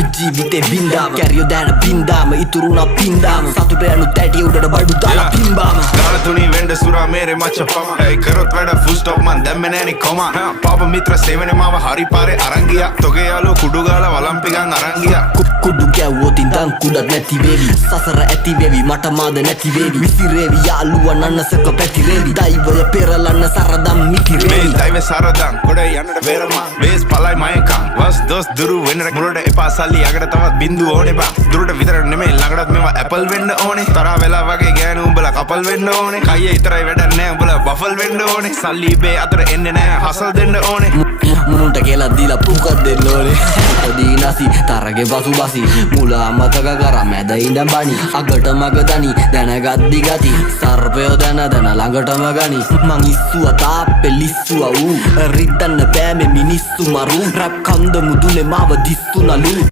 අපි ජීවිතේ බින්දාම කැරියෝ දැන බින්දාම ඉතුරුනා පින්දාම සතුට යනු තැටි උඩට බඩු දාලා පිම්බාම ගාන තුනී වෙන්න සුරා මේරේ මච්ච පම ඒ කරොත් වැඩ ෆුල් ස්ටොප් මන් දැම්මේ නෑනේ කොමා පාප මිත්‍ර සේවනේ මාව හරි පාරේ අරන් ගියා තොගේ යාළුවෝ කුඩු ගාලා වලම් පිගන් අරන් ගියා කුඩු ගැව්වොත් ඉඳන් කුඩක් නැති වේවි සසර ඇති වේවි මට මාද නැති වේවි විසිරේවි යාළුවා නන්නසක පැතිරේවි දෛවය පෙරලන්න සරදම් මිතිරේවි මේ දෛව සරදම් ගොඩ යන්නට වේරමා වේස් පලයි මයකම් වස් දොස් දුරු වෙන්න මුලට එපා සල්ලි යකට තවත් බින්දු ඕනේ බා දුරට විතර නෙමෙයි ළඟටත් මේවා ඇපල් වෙන්න ඕනේ තරහ වෙලා වගේ ගෑනු උඹලා කපල් වෙන්න ඕනේ කයියේ ඉතරයි වැඩක් නෑ උඹලා බෆල් වෙන්න ඕනේ සල්ලි බේ අතර එන්නේ නෑ හසල් දෙන්න ඕනේ මුනුන්ට කියලා දීලා පුකක් දෙන්න ඕනේ උදේ නැසි තරගේ පසු බසි මුලා මතක කරා මැද ඉඳන් බණි අගට මග දනි දැනගද්දි ගති සර්පයෝ දැන ළඟටම ගනි මං ඉස්සුවා තාප්පේ ලිස්සුවා ඌ රිද්දන්න බෑ මේ මිනිස්සු මරු රැප් කන්ද මුදුනේ මාව දිස්සුනලු